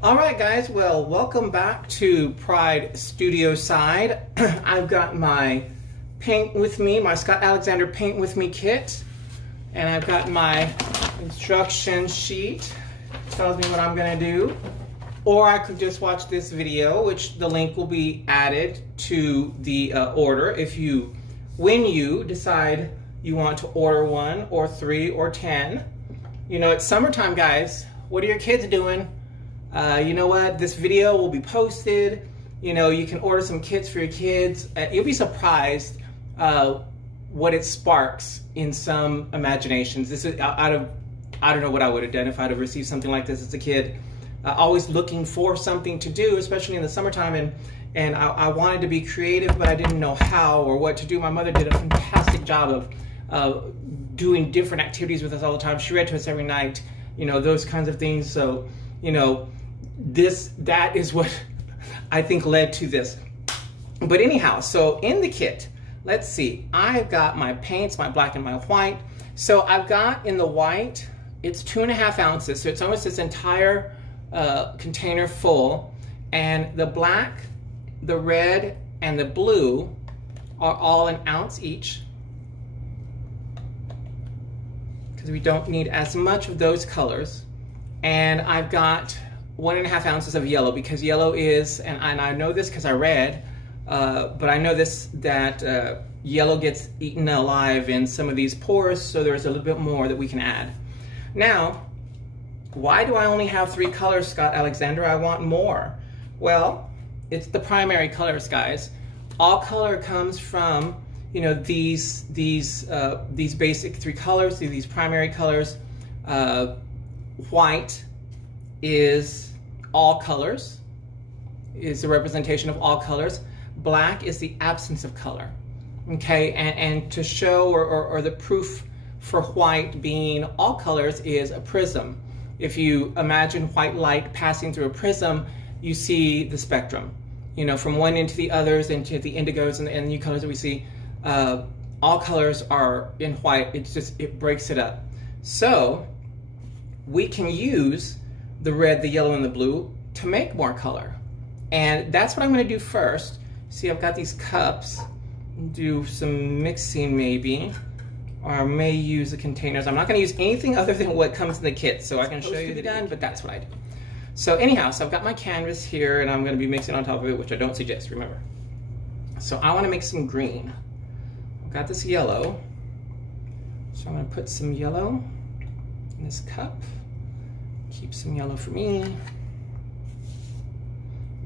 All right, guys, well, welcome back to Pride Studio Side. I've got my paint with me, my Scott Alexander paint with me kit, and I've got my instruction sheet. Tells me what I'm gonna do. Or I could just watch this video, which the link will be added to the order when you decide you want to order 1 or 3 or 10. You know, it's summertime, guys. What are your kids doing? You know what? This video will be posted. You know, you can order some kits for your kids. You'll be surprised what it sparks in some imaginations. This is I don't know what I would have done if I'd have received something like this as a kid. Always looking for something to do, especially in the summertime, and I wanted to be creative, but I didn't know how or what to do. My mother did a fantastic job of doing different activities with us all the time. She read to us every night, you know, those kinds of things. So, you know, that is what I think led to this. But anyhow, so in the kit, let's see, I've got my paints, my black and my white. So I've got in the white, it's 2.5 ounces, so it's almost this entire container full, and the black, the red, and the blue are all 1 ounce each, because we don't need as much of those colors. And I've got 1.5 ounces of yellow, because yellow is, and I know this because I read, but I know this, that yellow gets eaten alive in some of these pores, so there's a little bit more that we can add. Now, why do I only have 3 colors, Scott Alexander? I want more. Well, it's the primary colors, guys. All color comes from, you know, these basic 3 colors, these primary colors. White is all colors, is the representation of all colors. Black is the absence of color, okay? And to show, or the proof for white being all colors is a prism. If you imagine white light passing through a prism, you see the spectrum, you know, from one end to the others, into the indigos and the new colors that we see. All colors are in white. It breaks it up. So we can use the red, the yellow, and the blue to make more color. And that's what I'm going to do first. See, I've got these cups. Do some mixing maybe, or I may use the containers. I'm not going to use anything other than what comes in the kit, so I can show you the done, but that's what I do. So anyhow, so I've got my canvas here, and I'm going to be mixing on top of it, which I don't suggest, remember. So I want to make some green. I've got this yellow, so I'm going to put some yellow in this cup. Keep some yellow for me.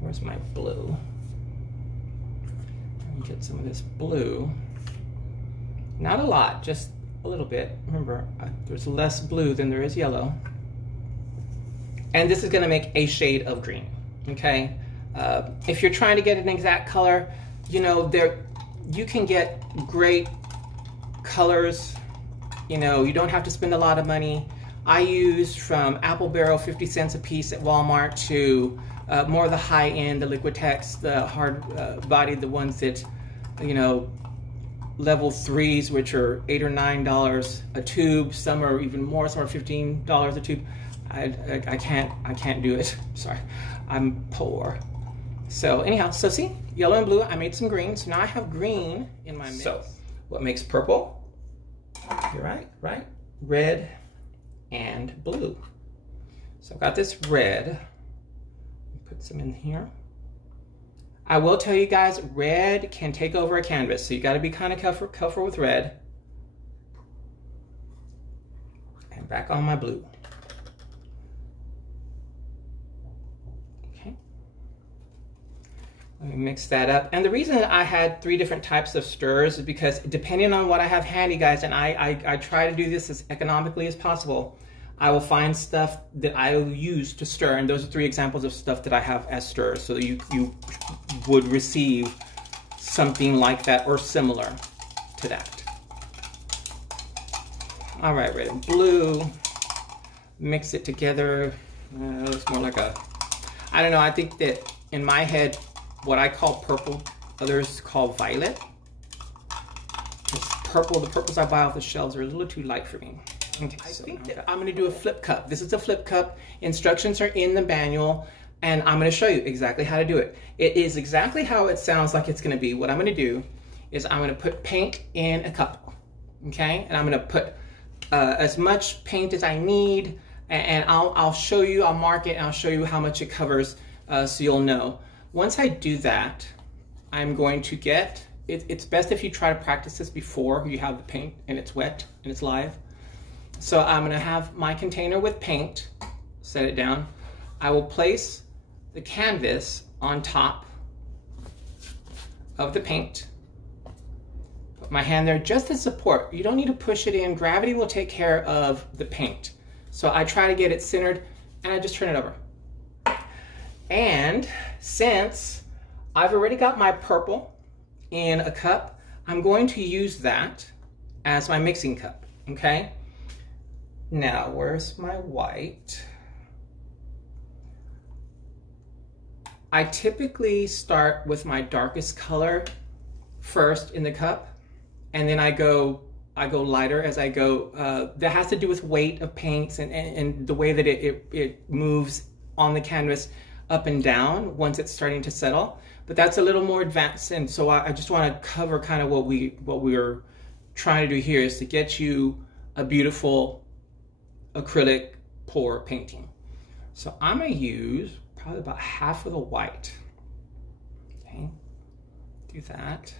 Where's my blue? Let me get some of this blue. Not a lot, just a little bit. Remember, there's less blue than there is yellow. And this is gonna make a shade of green, okay? If you're trying to get an exact color, you know, you can get great colors. You know, you don't have to spend a lot of money. I use from Apple Barrel 50 cents a piece at Walmart to more of the high end, the Liquitex, the hard bodied, the ones that, you know, level 3s, which are $8 or $9 a tube. Some are even more, some are $15 a tube. I can't do it. Sorry, I'm poor. So anyhow, so see, yellow and blue, I made some green. So now I have green in my mix. So what makes purple? You're right, red and blue. So I've got this red. Put some in here. I will tell you guys, red can take over a canvas, so you got to be kind of careful with red. And back on my blue. Okay. Let me mix that up. And the reason I had 3 different types of stirs is because depending on what I have handy, guys, and I try to do this as economically as possible, I will find stuff that I will use to stir, and those are 3 examples of stuff that I have as stirs, so that you would receive something like that or similar to that. All right, red and blue, mix it together. It's more like a, I don't know, I think that in my head, what I call purple, others call violet. It's purple, the purples I buy off the shelves are a little too light for me. Okay, I think that I'm going to do a flip cup. This is a flip cup. Instructions are in the manual. and I'm going to show you exactly how to do it. It is exactly how it sounds like it's going to be. What I'm going to do is I'm going to put paint in a cup, okay? And I'm going to put as much paint as I need, and I'll show you, I'll mark it, and I'll show you how much it covers so you'll know. Once I do that, I'm going to get, it's best if you try to practice this before you have the paint and it's wet and it's live. So I'm going to have my container with paint, set it down. I will place the canvas on top of the paint. Put my hand there just as support. You don't need to push it in. Gravity will take care of the paint. So I try to get it centered and I just turn it over. And since I've already got my purple in a cup, I'm going to use that as my mixing cup, okay? Now, where's my white? I typically start with my darkest color first in the cup, and then I go lighter as I go. That has to do with weight of paints and the way that it moves on the canvas up and down once it's starting to settle. But that's a little more advanced, and so I just want to cover kind of what we're trying to do here is to get you a beautiful acrylic pour painting. So I'm going to use probably about half of the white. Okay, do that.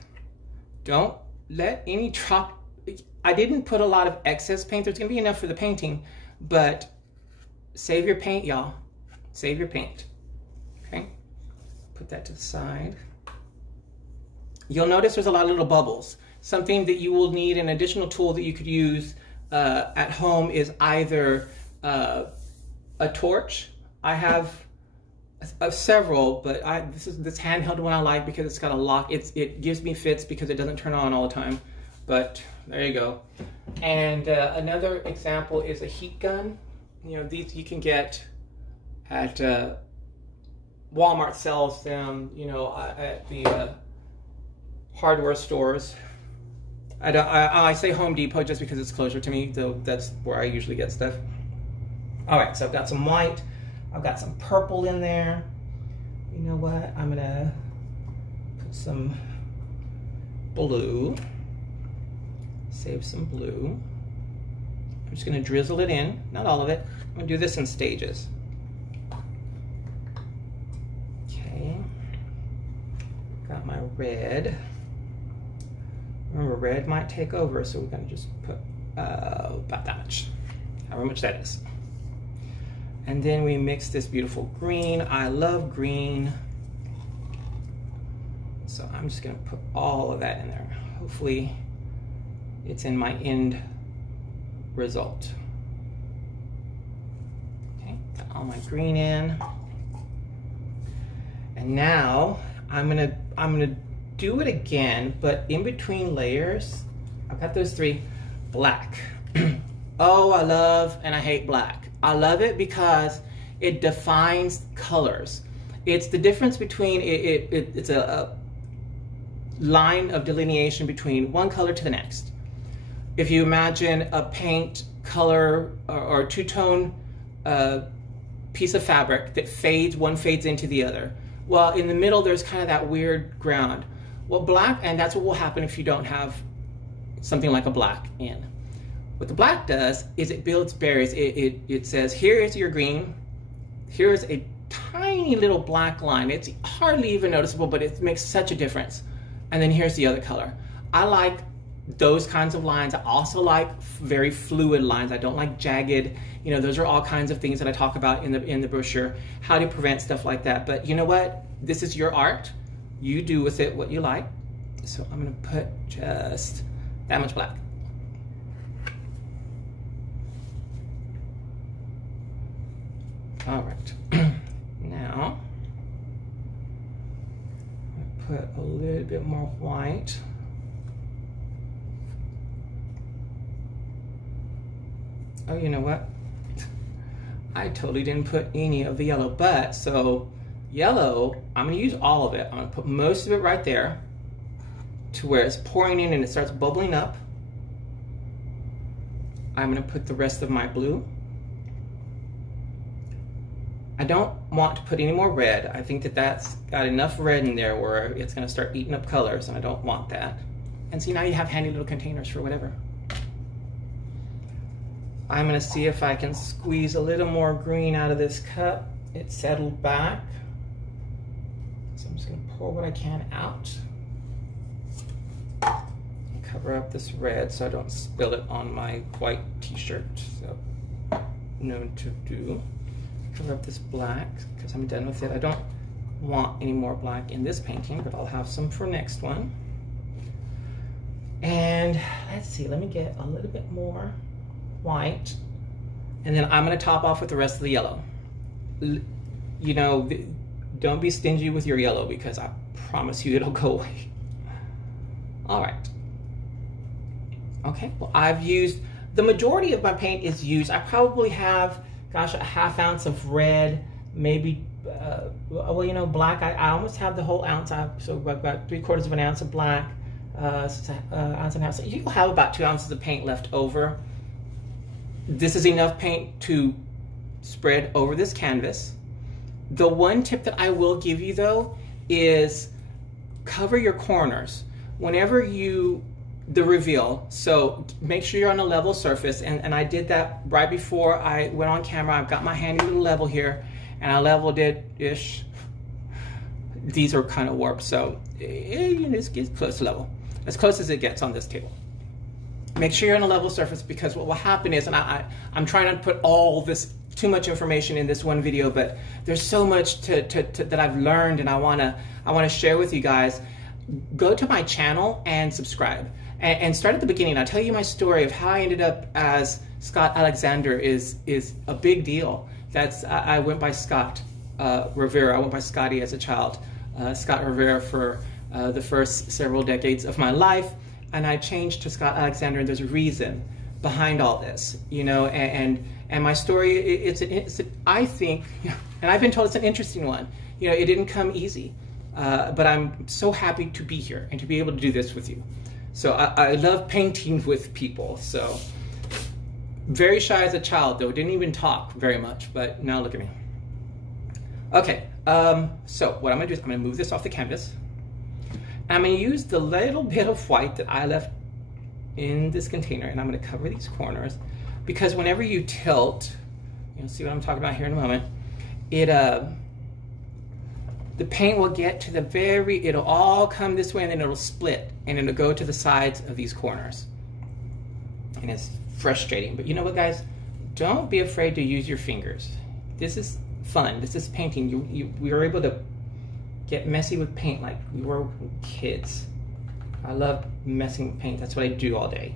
Don't let any drop. I didn't put a lot of excess paint. There's going to be enough for the painting, but save your paint, y'all. Save your paint. Okay, put that to the side. You'll notice there's a lot of little bubbles. Something that you will need, an additional tool that you could use at home is either a torch. I have several, but this handheld one I like because it's got a lock. It gives me fits because it doesn't turn on all the time. But there you go. And another example is a heat gun. You know, these you can get at Walmart sells them. You know, at the hardware stores. I say Home Depot just because it's closer to me, though that's where I usually get stuff. All right, so I've got some white. I've got some purple in there. You know what? I'm gonna put some blue. Save some blue. I'm just gonna drizzle it in, not all of it. I'm gonna do this in stages. Okay. Got my red. Remember, red might take over, so we're gonna just put about that much, however much that is. And then we mix this beautiful green. I love green. So I'm just gonna put all of that in there. Hopefully it's in my end result. Okay, got all my green in. And now I'm gonna do it again, but in between layers, I've got those three, black. Oh, I love and I hate black. I love it because it defines colors. It's the difference between, it's a line of delineation between one color to the next. If you imagine a paint color or two-tone piece of fabric that fades, one fades into the other. Well, in the middle, there's kind of that weird ground. Well, black, and that's what will happen if you don't have something like a black in. What the black does is it builds barriers. It says, here is your green, here's a tiny little black line. It's hardly even noticeable, but it makes such a difference. And then here's the other color. I like those kinds of lines. I also like very fluid lines. I don't like jagged. You know, those are all kinds of things that I talk about in the brochure, how to prevent stuff like that. But you know what? This is your art. You do with it what you like. So I'm gonna put just that much black. All right, now I put a little bit more white. Oh, you know what? I totally didn't put any of the yellow, but so yellow, I'm gonna use all of it. I'm gonna put most of it right there to where it's pouring in and it starts bubbling up. I'm gonna put the rest of my blue. I don't want to put any more red. I think that that's got enough red in there where it's gonna start eating up colors, and I don't want that. And see, now you have handy little containers for whatever. I'm gonna see if I can squeeze a little more green out of this cup. It's settled back. So I'm just gonna pour what I can out. And cover up this red so I don't spill it on my white t-shirt. So, known to do. Cover up this black because I'm done with it. I don't want any more black in this painting, but I'll have some for next one. And let's see, let me get a little bit more white. And then I'm gonna top off with the rest of the yellow. You know, don't be stingy with your yellow because I promise you it'll go away. All right. Okay, well, I've used, the majority of my paint is used. I probably have, gosh, a ½ ounce of red, maybe, well, you know, black. I almost have the whole ounce. So about 3/4 of an ounce of black, ounce and a half. So you'll have about 2 ounces of paint left over. This is enough paint to spread over this canvas. The one tip that I will give you though is cover your corners. Whenever you, the reveal, so make sure you're on a level surface, and I did that right before I went on camera. I've got my handy little level here, and I leveled it-ish. These are kind of warped, so it's close to level. As close as it gets on this table. Make sure you're on a level surface because what will happen is, and I'm trying not to put all this, too much information in this one video, but there's so much that I've learned and I wanna share with you guys. Go to my channel and subscribe. And start at the beginning. I'll tell you my story of how I ended up as Scott Alexander is a big deal. I went by Scott Rivera. I went by Scotty as a child. Scott Rivera for the first several decades of my life. And I changed to Scott Alexander, and there's a reason behind all this, you know, and my story, I think, and I've been told it's an interesting one. You know, it didn't come easy, but I'm so happy to be here and to be able to do this with you. So I love painting with people. So very shy as a child though, didn't even talk very much, but now look at me. Okay, so what I'm gonna do is I'm gonna move this off the canvas. I'm gonna use the little bit of white that I left in this container, and I'm gonna cover these corners because whenever you tilt, you'll see what I'm talking about here in a moment, the paint will get to the it'll all come this way and then it'll split and it'll go to the sides of these corners. And it's frustrating, but you know what guys? Don't be afraid to use your fingers. This is fun, this is painting. We were able to get messy with paint like we were kids. I love messing with paint, that's what I do all day.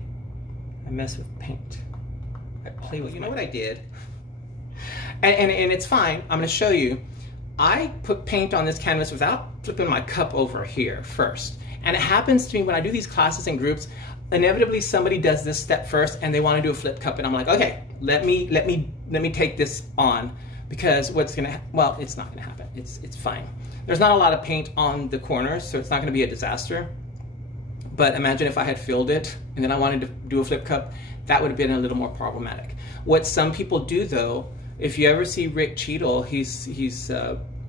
I mess with paint. I play with, you know what I did? And it's fine, I'm gonna show you. I put paint on this canvas without flipping my cup over here first. And it happens to me when I do these classes in groups, inevitably somebody does this step first and they want to do a flip cup, and I'm like, okay, let me take this on, because well, it's not gonna happen. It's fine. There's not a lot of paint on the corners, so it's not gonna be a disaster. But imagine if I had filled it and then I wanted to do a flip cup, that would have been a little more problematic. What some people do though, if you ever see Rick Cheadle, he's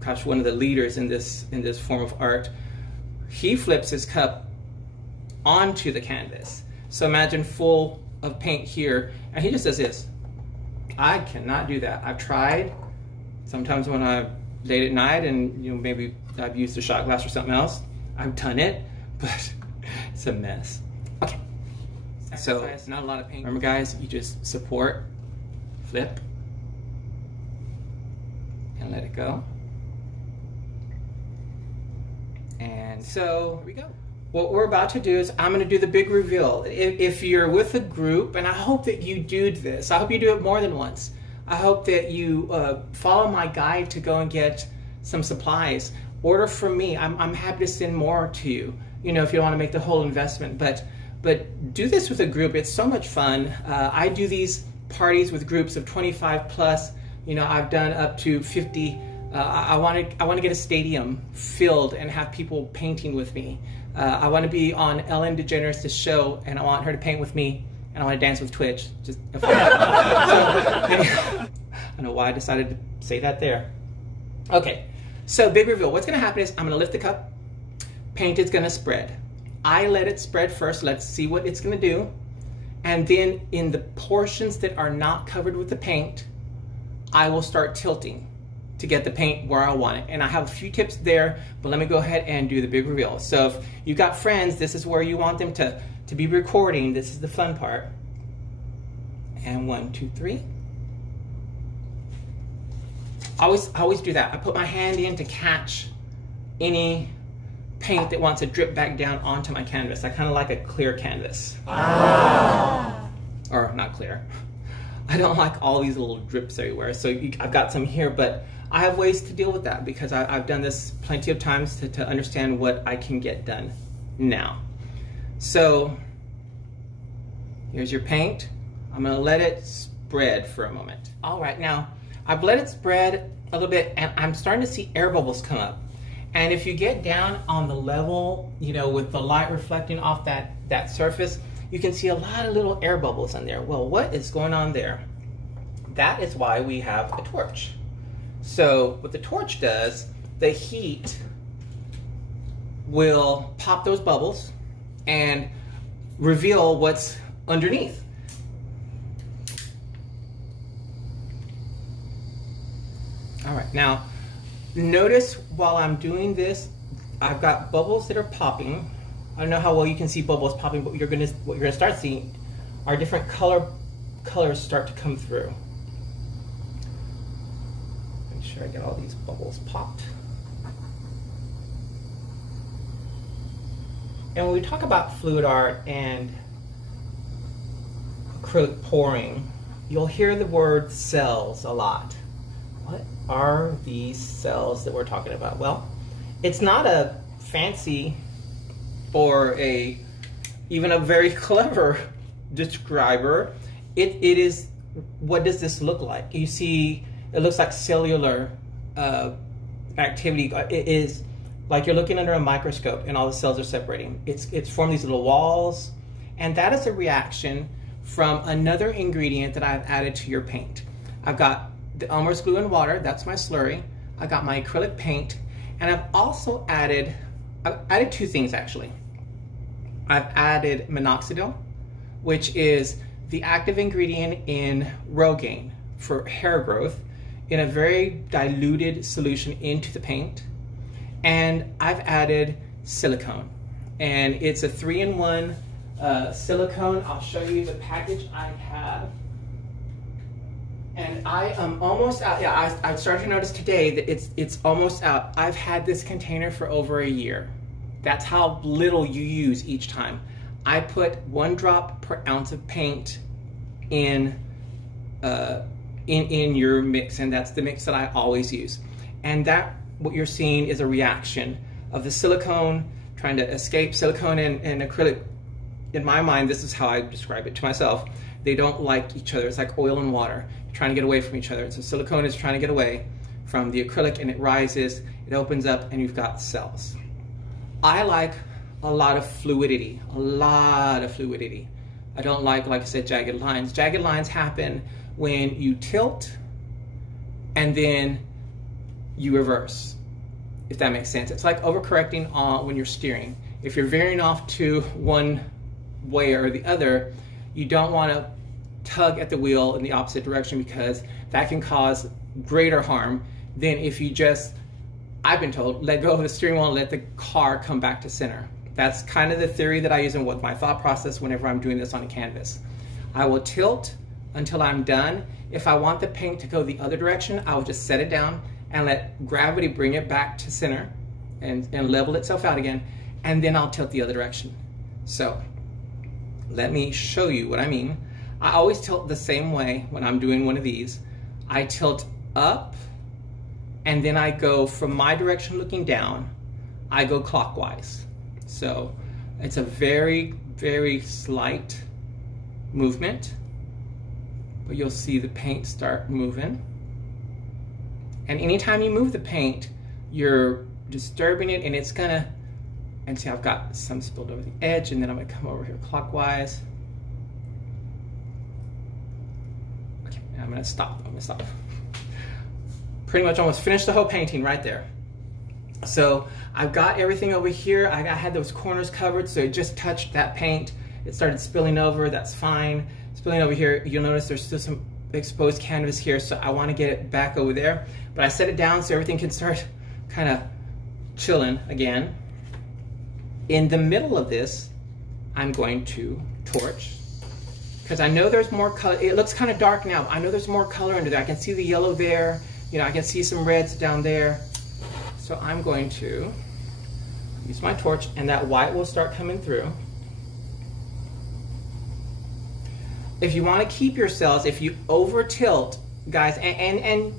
gosh, one of the leaders in this form of art. He flips his cup onto the canvas. So imagine full of paint here, and he just does this. I cannot do that. I've tried. Sometimes when I'm late at night and you know maybe I've used a shot glass or something else, I've done it, but it's a mess. Okay. So it's not a lot of paint. Remember guys, you just support, flip, and let it go. And so here we go. What we're about to do is I'm going to do the big reveal. If you're with a group, and I hope that you do this, I hope you do it more than once. I hope that you follow my guide to go and get some supplies. Order from me. I'm happy to send more to you, you know, if you don't want to make the whole investment. But do this with a group. It's so much fun. I do these parties with groups of 25 plus. You know, I've done up to 50. I want to get a stadium filled and have people painting with me. I want to be on Ellen DeGeneres' show, and I want her to paint with me, and I want to dance with Twitch. Just I don't know why I decided to say that there. Okay, so big reveal. What's gonna happen is I'm gonna lift the cup, paint is gonna spread. I let it spread first, let's see what it's gonna do. And then in the portions that are not covered with the paint, I will start tilting to get the paint where I want it. And I have a few tips there, but let me go ahead and do the big reveal. So if you've got friends, this is where you want them to be recording. This is the fun part. And 1, 2, 3. I always do that. I put my hand in to catch any paint that wants to drip back down onto my canvas. I kind of like a clear canvas. Ah. Or not clear. I don't like all these little drips everywhere. So I've got some here, but I have ways to deal with that because I've done this plenty of times to understand what I can get done now. So here's your paint. I'm gonna let it spread for a moment. All right, now I've let it spread a little bit and I'm starting to see air bubbles come up. And if you get down on the level, you know, with the light reflecting off that surface, you can see a lot of little air bubbles in there. Well, what is going on there? That is why we have a torch. So what the torch does, the heat will pop those bubbles and reveal what's underneath. All right, now notice while I'm doing this, I've got bubbles that are popping. I don't know how well you can see bubbles popping, but what you're gonna start seeing are different colors start to come through. Make sure I get all these bubbles popped. And when we talk about fluid art and acrylic pouring, you'll hear the word cells a lot. What are these cells that we're talking about? Well, it's not a fancy or even a very clever describer. It is, what does this look like? You see, it looks like cellular activity. It is like you're looking under a microscope and all the cells are separating. It's formed these little walls, and that is a reaction from another ingredient that I've added to your paint. I've got the Elmer's glue and water, that's my slurry. I got my acrylic paint, and I've also added two things actually. I've added minoxidil, which is the active ingredient in Rogaine for hair growth, in a very diluted solution into the paint. And I've added silicone, and it's a 3-in-1 silicone. I'll show you the package I have. And I am almost out. Yeah, I started to notice today that it's almost out. I've had this container for over a year. That's how little you use each time. I put 1 drop per ounce of paint in your mix, and that's the mix that I always use. And that, what you're seeing is a reaction of the silicone trying to escape. Silicone and acrylic, in my mind, this is how I describe it to myself. They don't like each other. It's like oil and water. You're trying to get away from each other. So silicone is trying to get away from the acrylic, and it rises, it opens up, and you've got cells. I like a lot of fluidity, I don't like I said, jagged lines. Jagged lines happen when you tilt and then you reverse, if that makes sense. It's like overcorrecting when you're steering. If you're veering off to one way or the other, you don't want to tug at the wheel in the opposite direction, because that can cause greater harm than if you just, I've been told, let go of the steering wheel and let the car come back to center. That's kind of the theory that I use and what my thought process whenever I'm doing this on a canvas. I will tilt until I'm done. If I want the paint to go the other direction, I will just set it down and let gravity bring it back to center and level itself out again, and then I'll tilt the other direction. So let me show you what I mean. I always tilt the same way when I'm doing one of these. I tilt up, and then I go from my direction looking down, I go clockwise. So it's a very, very slight movement, but you'll see the paint start moving. And anytime you move the paint, you're disturbing it, and it's gonna, and see I've got some spilled over the edge, and then I'm gonna come over here clockwise. Okay, I'm gonna stop. pretty much almost finished the whole painting right there. So I've got everything over here. I had those corners covered, so it just touched that paint. It started spilling over, that's fine. Spilling over here, you'll notice there's still some exposed canvas here, so I want to get it back over there. But I set it down so everything can start kind of chilling again. In the middle of this, I'm going to torch, because I know there's more color. It looks kind of dark now. I know there's more color under there. I can see the yellow there. You know, I can see some reds down there. So I'm going to use my torch, and that white will start coming through. If you want to keep your cells, if you over tilt, guys, and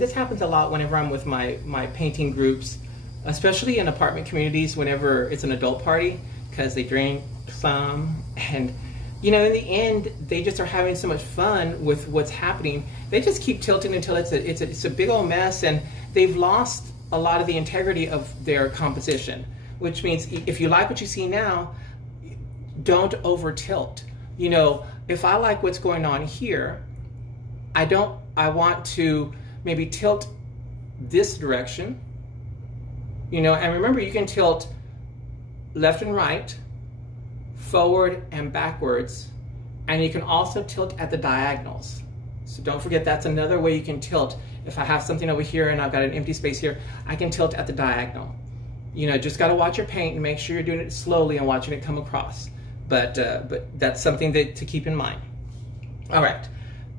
this happens a lot whenever I'm with my painting groups, especially in apartment communities whenever it's an adult party, because they drink some, and you know, in the end, they just are having so much fun with what's happening. They just keep tilting until it's a big old mess, and they've lost a lot of the integrity of their composition, which means if you like what you see now, don't over tilt. You know, if I like what's going on here, I want to maybe tilt this direction, you know, and remember you can tilt left and right, forward and backwards, and you can also tilt at the diagonals. So don't forget, that's another way you can tilt. If I have something over here and I've got an empty space here, I can tilt at the diagonal. You know, just got to watch your paint and make sure you're doing it slowly and watching it come across. But that's something to keep in mind. All right,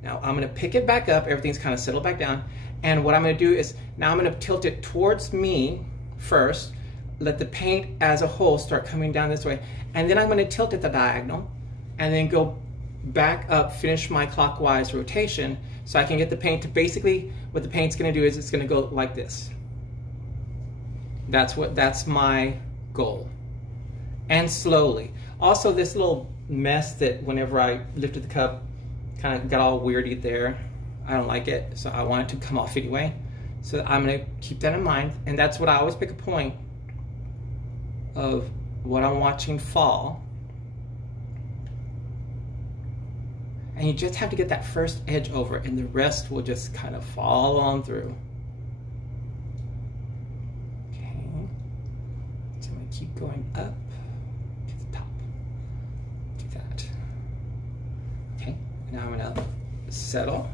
now I'm going to pick it back up. Everything's kind of settled back down. And what I'm going to do is now I'm going to tilt it towards me first, let the paint as a whole start coming down this way, and then I'm going to tilt at the diagonal and then go back up, finish my clockwise rotation, so I can get the paint to basically, what the paint's going to do is it's going to go like this. That's my goal. And slowly. Also, this little mess that whenever I lifted the cup kind of got all weirdy there, I don't like it, so I want it to come off anyway. So I'm going to keep that in mind, and that's what I always pick a point of what I'm watching fall. And you just have to get that first edge over, and the rest will just kind of fall on through. Okay, so I'm going to keep going up to the top. Do that. Okay, now I'm going to settle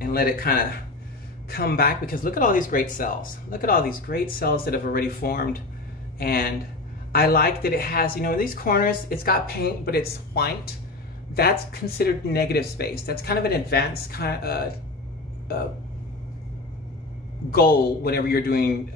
and let it kind of come back, because look at all these great cells. Look at all these great cells that have already formed. And I like that it has, you know, in these corners, it's got paint, but it's white. That's considered negative space. That's kind of an advanced kind of goal whenever you're doing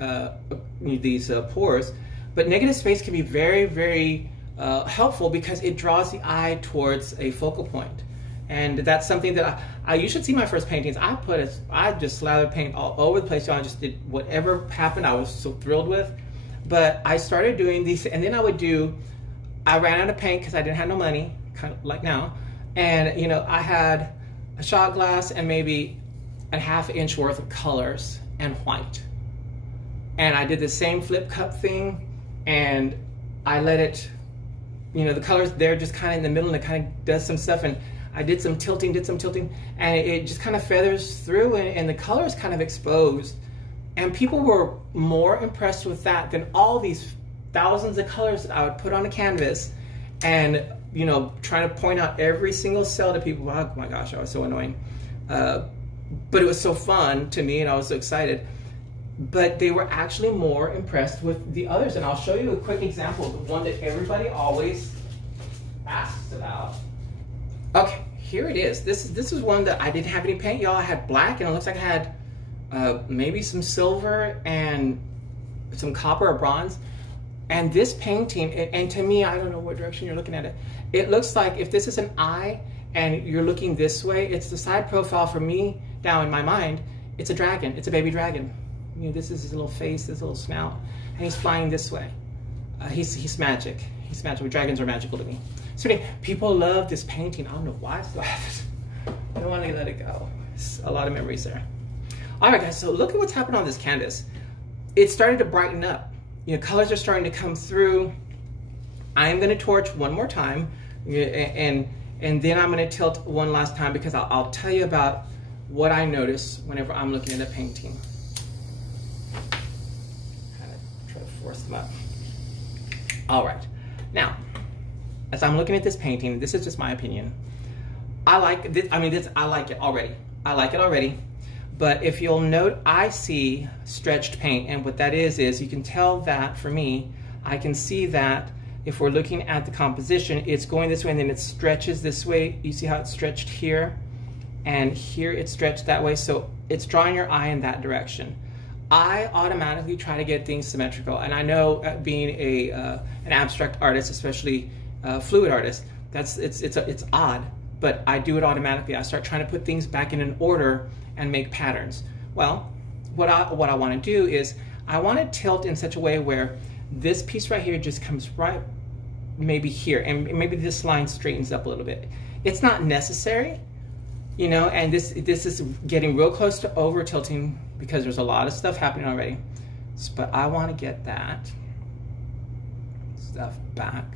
these pours. But negative space can be very, very helpful because it draws the eye towards a focal point. And that's something that you should see my first paintings. I just slathered paint all over the place. So I just did whatever happened. I was so thrilled with. But I started doing these, and then I ran out of paint because I didn't have no money, kind of like now. And, you know, I had a shot glass and maybe a ½ inch worth of colors and white. And I did the same flip cup thing, and I let it, you know, the colors there just kind of in the middle, and it kind of does some stuff. And I did some tilting, and it just kind of feathers through, and the colors kind of exposed. And people were more impressed with that than all these thousands of colors that I would put on a canvas and, you know, trying to point out every single cell to people. Oh my gosh, I was so annoying. But it was so fun to me, and I was so excited. But they were actually more impressed with the others. And I'll show you a quick example of the one that everybody always asks about. Okay, here it is. This is one that I didn't have any paint, y'all. I had black, and it looks like I had maybe some silver and some copper or bronze. And this painting, and to me, I don't know what direction you're looking at it, it looks like if this is an eye and you're looking this way, it's the side profile for me now in my mind. It's a dragon. It's a baby dragon. You know, this is his little face, his little snout, and he's flying this way. He's magic. He's magical. Dragons are magical to me. So anyway, people love this painting. I don't know why I still have it. I don't want to let it go. It's a lot of memories there. All right, guys, so look at what's happened on this canvas. It started to brighten up. You know, colors are starting to come through. I am going to torch one more time, and And then I'm going to tilt one last time because I'll tell you about what I notice whenever I'm looking at a painting. Kind of try to force them up. All right. Now, as I'm looking at this painting, this is just my opinion. I like this. I mean, I like it already. I like it already. But if you'll note, I see stretched paint, and what that is you can tell that for me, I can see that if we're looking at the composition, it's going this way and then it stretches this way. You see how it's stretched here? And here it's stretched that way, so it's drawing your eye in that direction. I automatically try to get things symmetrical, and I know being an abstract artist, especially fluid artist, it's odd, but I do it automatically. I start trying to put things back in an order and make patterns. Well, what I want to do is I want to tilt in such a way where this piece right here just comes right maybe here, and maybe this line straightens up a little bit. It's not necessary, you know, and this is getting real close to over tilting because there's a lot of stuff happening already. But I want to get that stuff back.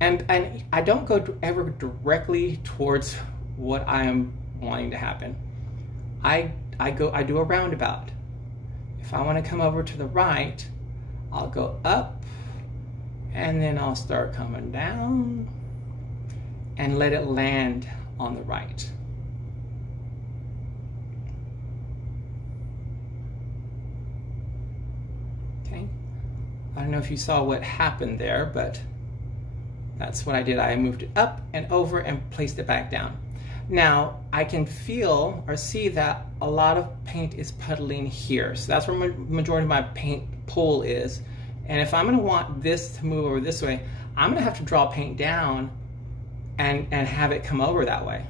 And I don't go ever directly towards what I am wanting to happen. I do a roundabout. If I want to come over to the right, I'll go up, and then I'll start coming down and let it land on the right. Okay. I don't know if you saw what happened there, but that's what I did. I moved it up and over and placed it back down. Now, I can feel or see that a lot of paint is puddling here. So that's where the majority of my paint pool is. And if I'm gonna want this to move over this way, I'm gonna have to draw paint down and have it come over that way.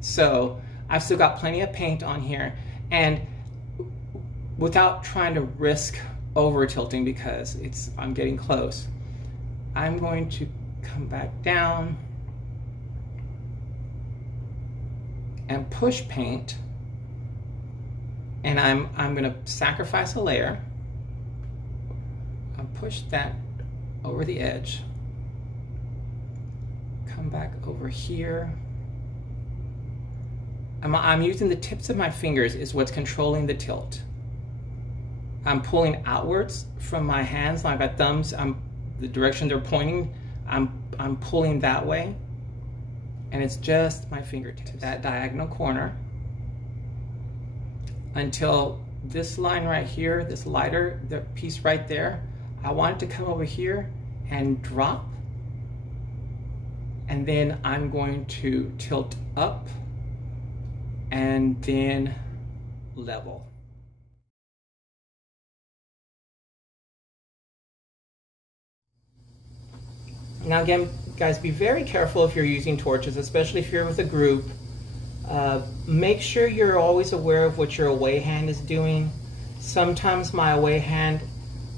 So I've still got plenty of paint on here, and without trying to risk over tilting because I'm getting close, I'm going to come back down and push paint, and I'm gonna sacrifice a layer. I'll push that over the edge, come back over here. I'm using the tips of my fingers is what's controlling the tilt. I'm pulling outwards from my hands, like my thumbs, the direction they're pointing, I'm pulling that way, and it's just my fingertips, that diagonal corner, until this line right here, this lighter, the piece right there, I want it to come over here and drop, and then I'm going to tilt up and then level. Now again, guys, be very careful if you're using torches, especially if you're with a group. Make sure you're always aware of what your away hand is doing. Sometimes my away hand,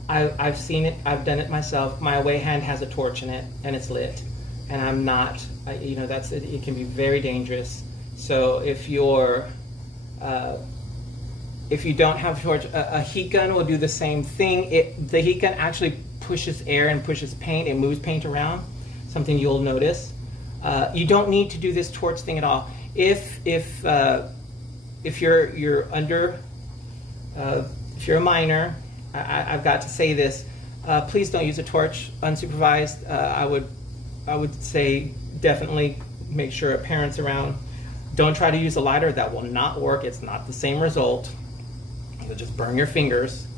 I've seen it, I've done it myself, my away hand has a torch in it and it's lit. And I'm not, you know, it can be very dangerous. So if you don't have a torch, a heat gun will do the same thing. The heat gun actually pushes air and pushes paint, it moves paint around, something you'll notice. You don't need to do this torch thing at all. If you're under, if you're a minor, I've got to say this, please don't use a torch unsupervised. I would say definitely make sure a parent's around. Don't try to use a lighter, that will not work. It's not the same result. You'll just burn your fingers.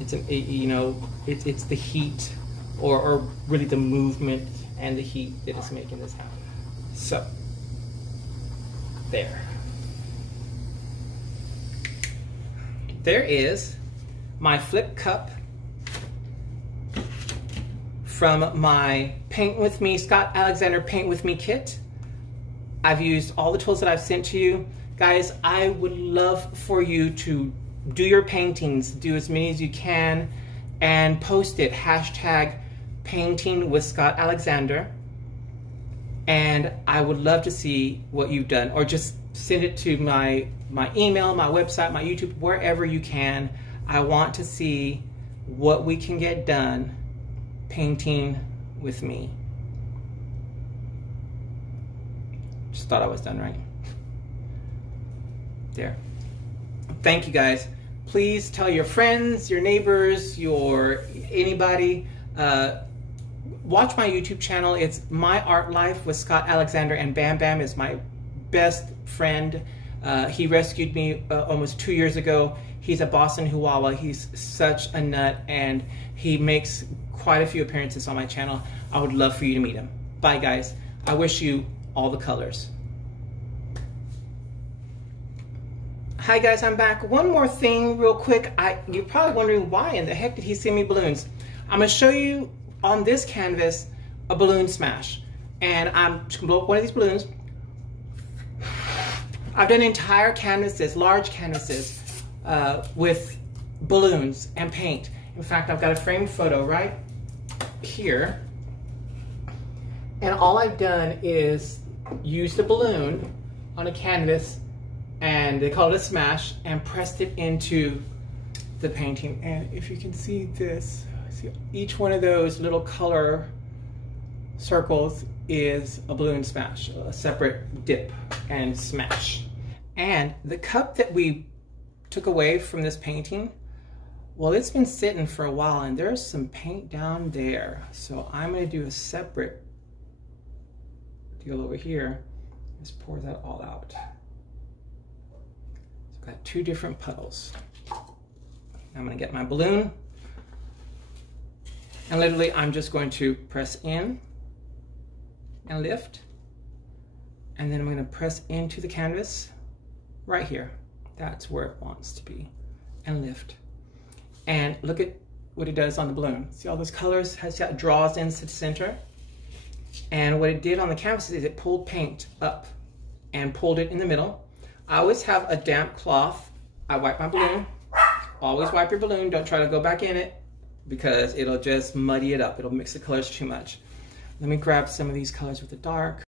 It's the heat, or really the movement and the heat that is making this happen. So, there. There is my flip cup from my Paint With Me, Scott Alexander Paint With Me kit. I've used all the tools that I've sent to you. Guys, I would love for you to do your paintings, do as many as you can, and post it, hashtag Painting with Scott Alexander. And I would love to see what you've done, or just send it to my email, my website, my YouTube, wherever you can. I want to see what we can get done painting with me. thought I was done right. There. Thank you guys. Please tell your friends, your neighbors, anybody. Watch my YouTube channel. It's My Art Life with Scott Alexander, and Bam Bam is my best friend. He rescued me almost 2 years ago. He's a Boston Chihuahua. He's such a nut, and he makes quite a few appearances on my channel. I would love for you to meet him. Bye, guys. I wish you all the colors. Hi guys, I'm back. One more thing real quick. You're probably wondering why in the heck did he send me balloons? I'm gonna show you on this canvas a balloon smash. And I'm just gonna blow up one of these balloons. I've done entire canvases, large canvases, with balloons and paint. In fact, I've got a framed photo right here. And all I've done is use the balloon on a canvas, and they call it a smash, and pressed it into the painting. And if you can see this, see each one of those little color circles is a balloon smash, a separate dip and smash. And the cup that we took away from this painting, well, it's been sitting for a while and there's some paint down there. So I'm gonna do a separate deal over here. Just pour that all out. Got two different puddles. I'm gonna get my balloon, and literally I'm just going to press in and lift, and then I'm gonna press into the canvas right here. That's where it wants to be, and lift. And look at what it does on the balloon. See all those colors? How it draws into the center? And what it did on the canvas is it pulled paint up and pulled it in the middle. I always have a damp cloth. I wipe my balloon. Always wipe your balloon. Don't try to go back in it because it'll just muddy it up. It'll mix the colors too much. Let me grab some of these colors with the dark.